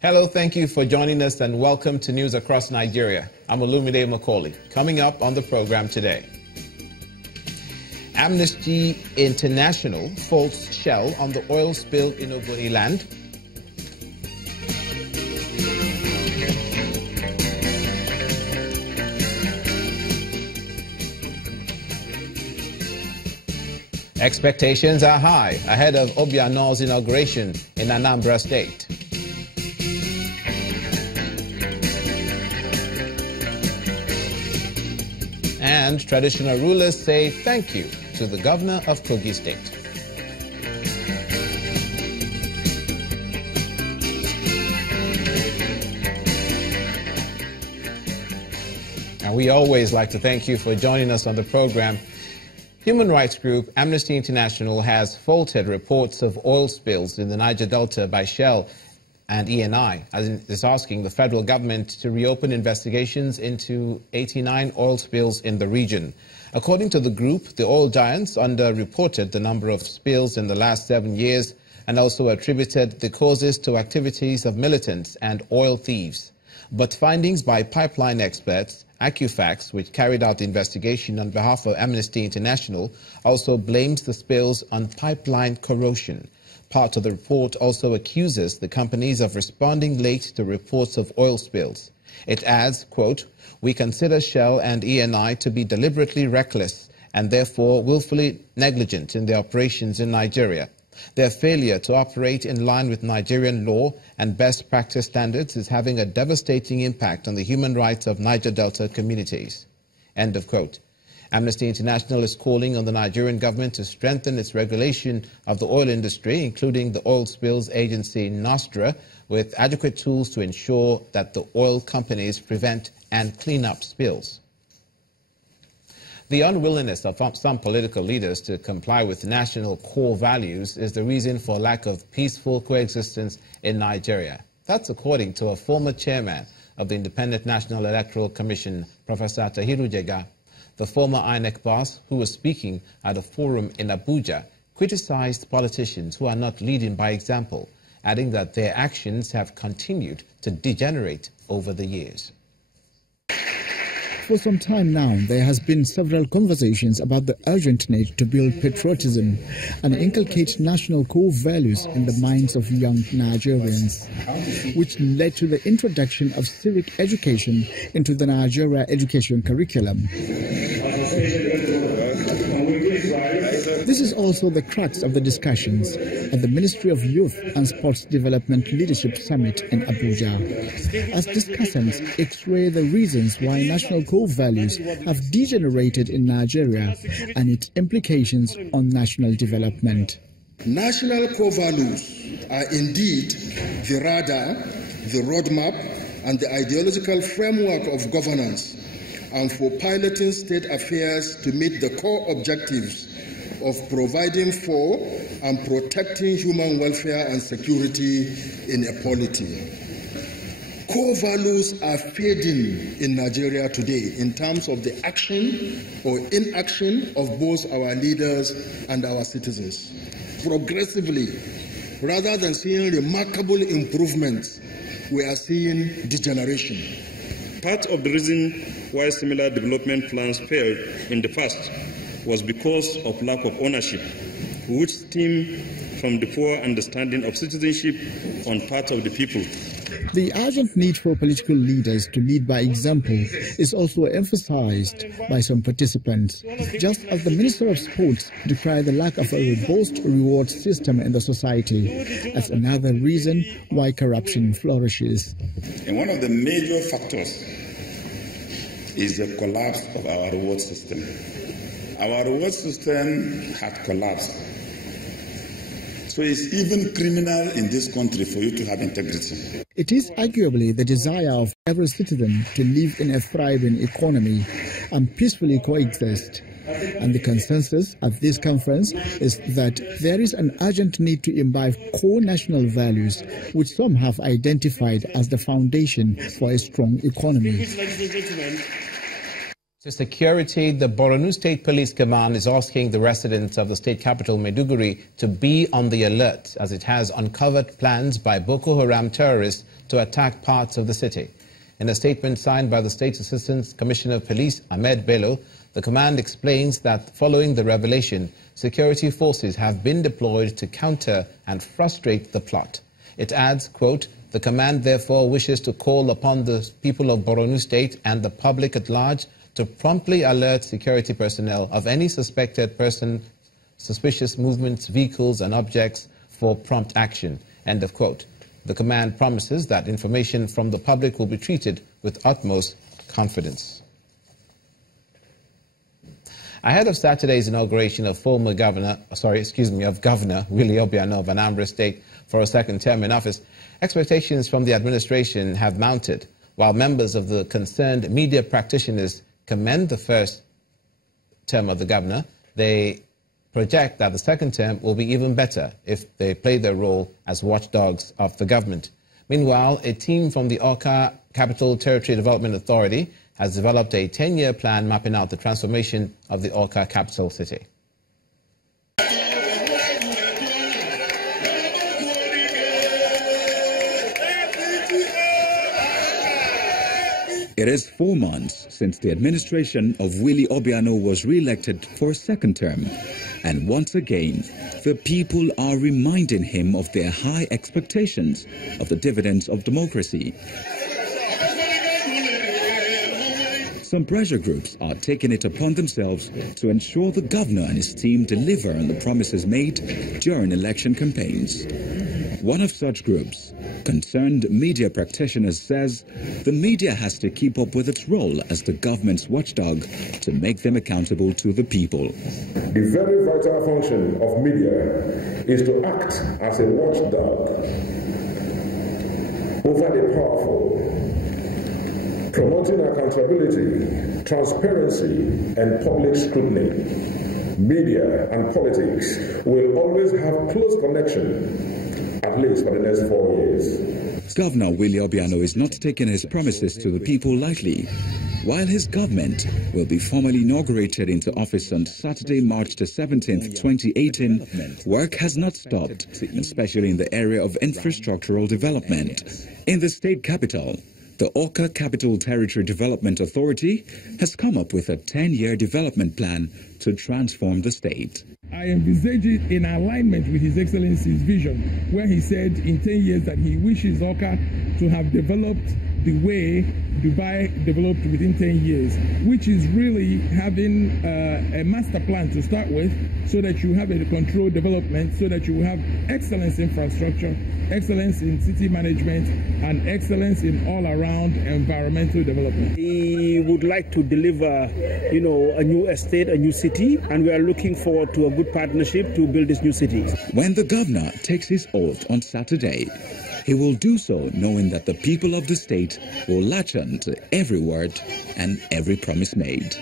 Hello, thank you for joining us and welcome to News Across Nigeria. I'm Olumide Macaulay. Coming up on the program today, Amnesty International faults Shell on the oil spill in Ogoni land. Expectations are high ahead of Obiano's inauguration in Anambra State. And traditional rulers say thank you to the governor of Kogi State. And we always like to thank you for joining us on the program. Human rights group Amnesty International has faulted reports of oil spills in the Niger Delta by Shell and ENI, as it is asking the federal government to reopen investigations into 89 oil spills in the region. According to the group, the oil giants underreported the number of spills in the last 7 years and also attributed the causes to activities of militants and oil thieves. But findings by pipeline experts, Accuses, which carried out the investigation on behalf of Amnesty International, also blamed the spills on pipeline corrosion. Part of the report also accuses the companies of responding late to reports of oil spills. It adds, quote, "We consider Shell and ENI to be deliberately reckless and therefore willfully negligent in their operations in Nigeria. Their failure to operate in line with Nigerian law and best practice standards is having a devastating impact on the human rights of Niger Delta communities." End of quote. Amnesty International is calling on the Nigerian government to strengthen its regulation of the oil industry, including the Oil Spills Agency NOSTRA, with adequate tools to ensure that the oil companies prevent and clean up spills. The unwillingness of some political leaders to comply with national core values is the reason for lack of peaceful coexistence in Nigeria. That's according to a former chairman of the Independent National Electoral Commission, Professor Tahiru Jega. The former INEC boss, who was speaking at a forum in Abuja, criticized politicians who are not leading by example, adding that their actions have continued to degenerate over the years. For some time now, there has been several conversations about the urgent need to build patriotism and inculcate national core values in the minds of young Nigerians, which led to the introduction of civic education into the Nigeria education curriculum. This is also the crux of the discussions at the Ministry of Youth and Sports Development Leadership Summit in Abuja, as discussants x-ray the reasons why national core values have degenerated in Nigeria and its implications on national development. National core values are indeed the radar, the roadmap, and the ideological framework of governance, and for piloting state affairs to meet the core objectives of providing for and protecting human welfare and security in a polity. Core values are fading in Nigeria today in terms of the action or inaction of both our leaders and our citizens. Progressively, rather than seeing remarkable improvements, we are seeing degeneration. Part of the reason why similar development plans failed in the past was because of lack of ownership, which stemmed from the poor understanding of citizenship on part of the people. The urgent need for political leaders to lead by example is also emphasized by some participants, just as the Minister of Sports decried the lack of a robust reward system in the society as another reason why corruption flourishes. And one of the major factors is the collapse of our reward system. Our reward system had collapsed. So it's even criminal in this country for you to have integrity. It is arguably the desire of every citizen to live in a thriving economy and peacefully coexist. And the consensus at this conference is that there is an urgent need to imbibe core national values, which some have identified as the foundation for a strong economy. To security, the Borno State Police Command is asking the residents of the state capital, Maiduguri, to be on the alert as it has uncovered plans by Boko Haram terrorists to attack parts of the city. In a statement signed by the State's Assistant Commissioner of Police, Ahmed Bello, the command explains that following the revelation, security forces have been deployed to counter and frustrate the plot. It adds, quote, "The command therefore wishes to call upon the people of Borno State and the public at large to promptly alert security personnel of any suspected person, suspicious movements, vehicles and objects for prompt action." End of quote. The command promises that information from the public will be treated with utmost confidence. Ahead of Saturday's inauguration of Governor Willie Obiano of Anambra State for a second term in office, expectations from the administration have mounted, while members of the concerned media practitioners commend the first term of the governor. They project that the second term will be even better if they play their role as watchdogs of the government. Meanwhile, a team from the Awka Capital Territory Development Authority has developed a 10-year plan mapping out the transformation of the Awka capital city. It is 4 months since the administration of Willie Obiano was re-elected for a second term. And once again, the people are reminding him of their high expectations of the dividends of democracy. Some pressure groups are taking it upon themselves to ensure the governor and his team deliver on the promises made during election campaigns. One of such groups, Concerned Media Practitioners, says the media has to keep up with its role as the government's watchdog to make them accountable to the people. The very vital function of media is to act as a watchdog over the powerful, promoting accountability, transparency, and public scrutiny. Media and politics will always have close connection, at least for the next 4 years. Governor Willie Obiano is not taking his promises to the people lightly. While his government will be formally inaugurated into office on Saturday, March the 17th, 2018, work has not stopped, especially in the area of infrastructural development. In the state capital, the Awka Capital Territory Development Authority has come up with a 10-year development plan to transform the state. I envisage it in alignment with His Excellency's vision, where he said in 10 years that he wishes Awka to have developed the way Dubai developed within 10 years, which is really having a master plan to start with, so that you have a controlled development, so that you have excellence infrastructure, excellence in city management, and excellence in all-around environmental development. He would like to deliver, a new estate, a new city, and we are looking forward to a good partnership to build this new city. When the governor takes his oath on Saturday, he will do so knowing that the people of the state will latch on to every word and every promise made.